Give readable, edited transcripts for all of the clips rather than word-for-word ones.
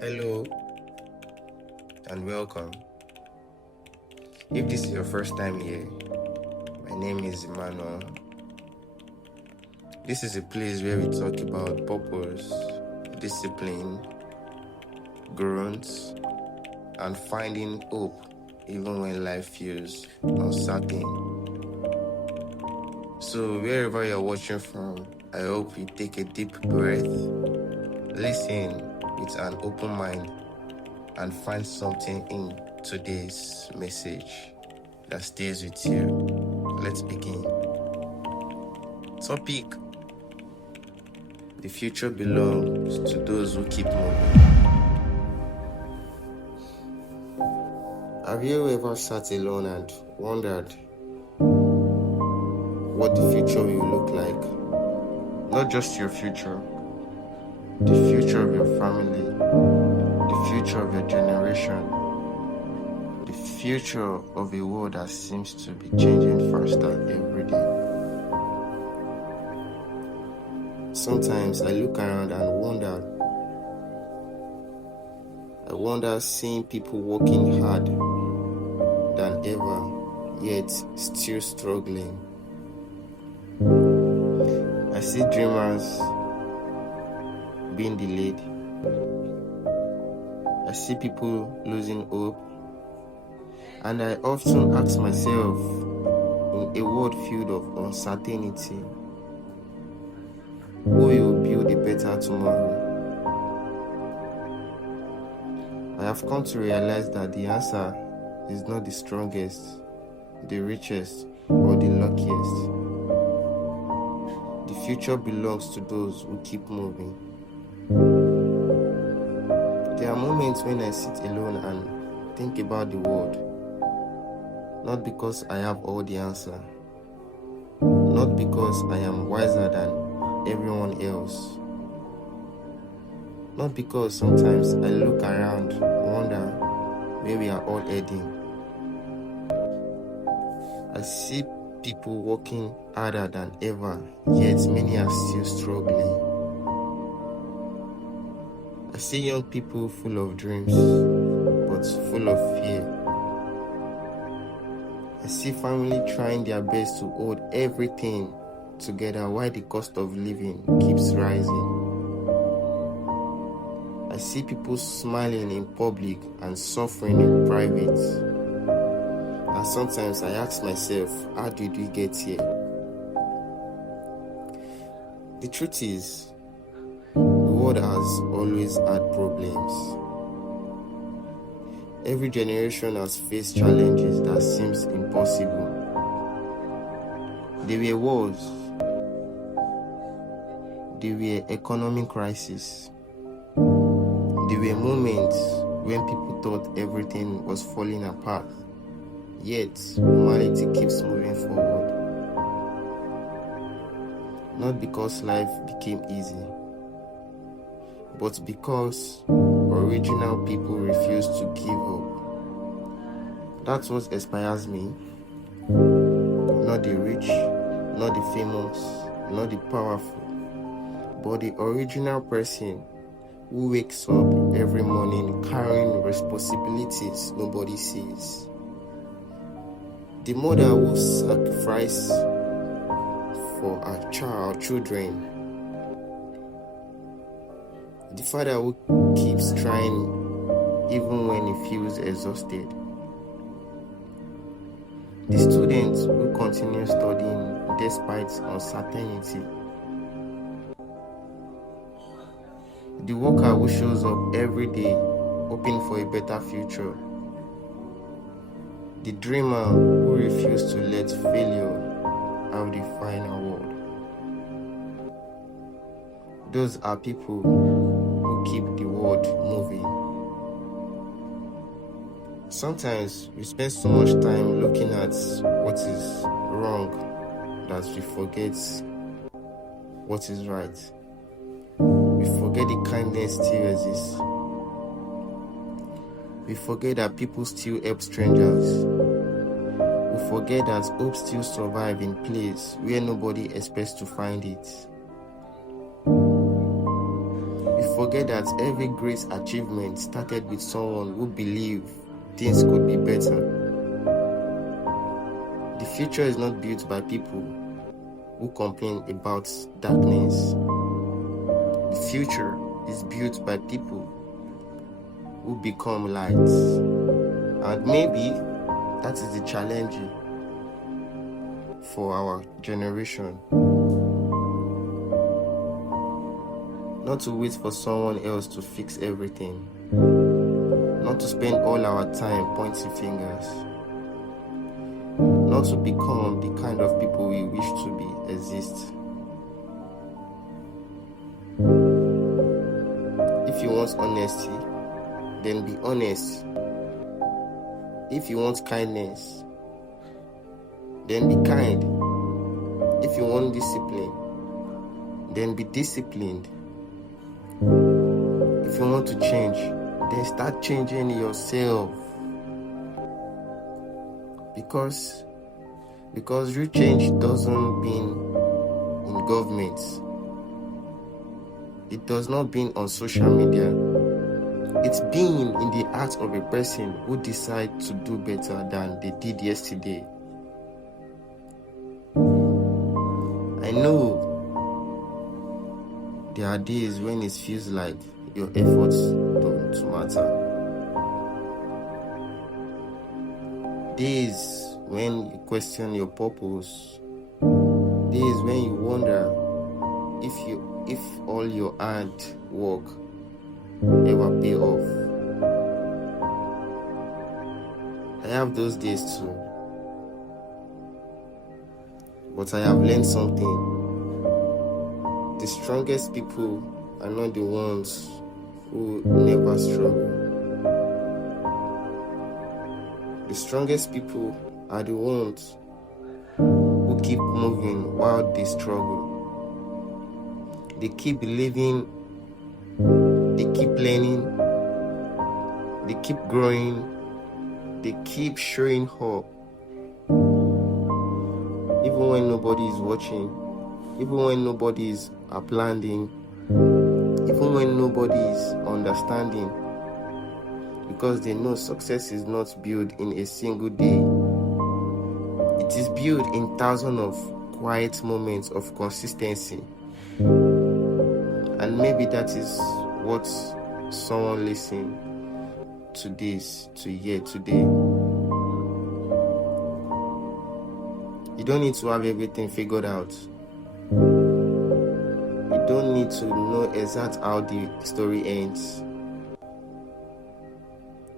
Hello and welcome. If this is your first time here, my name is Emmanuel. This is a place where we talk about purpose, discipline, growth, and finding hope even when life feels uncertain. So wherever you're watching from, I hope you take a deep breath, listen with an open mind, and find something in today's message that stays with you. Let's begin. Topic: the future belongs to those who keep moving. Have you ever sat alone and wondered what the future will look like? Not just your future, the future of your family, the future of your generation, the future of a world that seems to be changing faster every day. Sometimes I look around and wonder seeing people working hard than ever, yet still struggling. I see dreamers being delayed. I see people losing hope. And I often ask myself, in a world filled of uncertainty, who will build a better tomorrow? I have come to realize that the answer is not the strongest, the richest, or the luckiest. The future belongs to those who keep moving. There are moments when I sit alone and think about the world, not because I have all the answer, not because I am wiser than everyone else, not because sometimes I look around, wonder where we are all heading. I see people working harder than ever, yet many are still struggling. I see young people full of dreams, but full of fear. I see family trying their best to hold everything together while the cost of living keeps rising. I see people smiling in public and suffering in private. And sometimes I ask myself, how did we get here? The truth is, the world has always had problems. Every generation has faced challenges that seems impossible. There were wars. There were economic crises. There were moments when people thought everything was falling apart. Yet, humanity keeps moving forward. Not because life became easy, but because original people refuse to give up. That's what inspires me. Not the rich, not the famous, not the powerful, but the original person who wakes up every morning carrying responsibilities nobody sees. The mother who sacrifices for her children. The father who keeps trying even when he feels exhausted. The student who continues studying despite uncertainty. The worker who shows up every day hoping for a better future. The dreamer who refuses to let failure have the final word. Those are people who keep the world moving. Sometimes we spend so much time looking at what is wrong that we forget what is right. We forget the kindness still exists. We forget that people still help strangers. We forget that hope still survives in place where nobody expects to find it. We forget that every great achievement started with someone who believed things could be better. The future is not built by people who complain about darkness. The future is built by people who become light. And maybe that is the challenge for our generation. Not to wait for someone else to fix everything. Not to spend all our time pointing fingers. Not to become the kind of people we wish to be exist. If you want honesty, then be honest. If you want kindness, then be kind. If you want discipline, then be disciplined. If you want to change, then start changing yourself. Because real change doesn't mean in government. It does not mean on social media. It's being in the heart of a person who decides to do better than they did yesterday. I know there are days when it feels like your efforts don't matter. Days when you question your purpose. Days when you wonder if all your hard work ever pay off. I have those days too. But I have learned something. The strongest people are not the ones who never struggle. The strongest people are the ones who keep moving while they struggle. They keep believing, they keep learning, they keep growing, they keep showing hope. Even when nobody is watching, even when nobody is applauding, even when nobody is understanding, because they know success is not built in a single day. It is built in thousands of quiet moments of consistency. And maybe that is what someone listening to this to hear today. You don't need to have everything figured out. You don't need to know exactly how the story ends.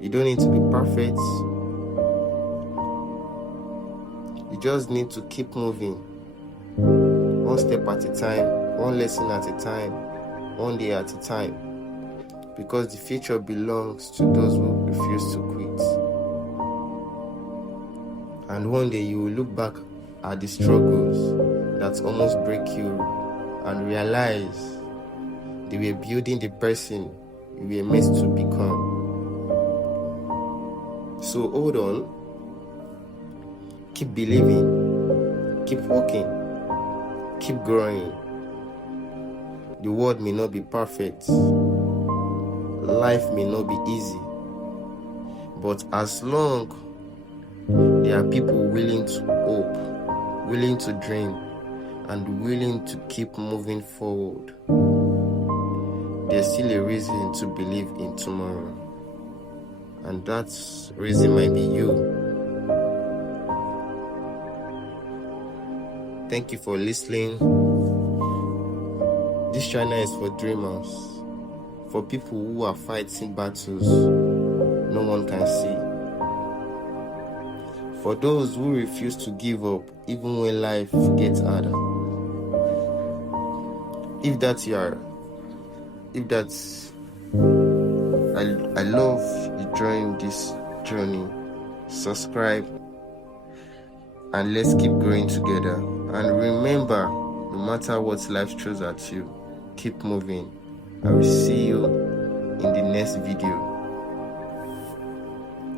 You don't need to be perfect. You just need to keep moving. One step at a time, one lesson at a time, one day at a time. Because the future belongs to those who refuse to quit. And one day you will look back at the struggles that almost break you and realize they were building the person you were meant to become. So hold on, keep believing, keep walking, keep growing. The world may not be perfect, life may not be easy, but as long there are people willing to hope, willing to dream, and willing to keep moving forward, there's still a reason to believe in tomorrow. And that reason might be you. Thank you for listening. This channel is for dreamers, for people who are fighting battles no one can see, for those who refuse to give up even when life gets harder. I love you join this journey. Subscribe and let's keep growing together. And remember, no matter what life throws at you, keep moving. I will see you in the next video.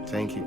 Thank you.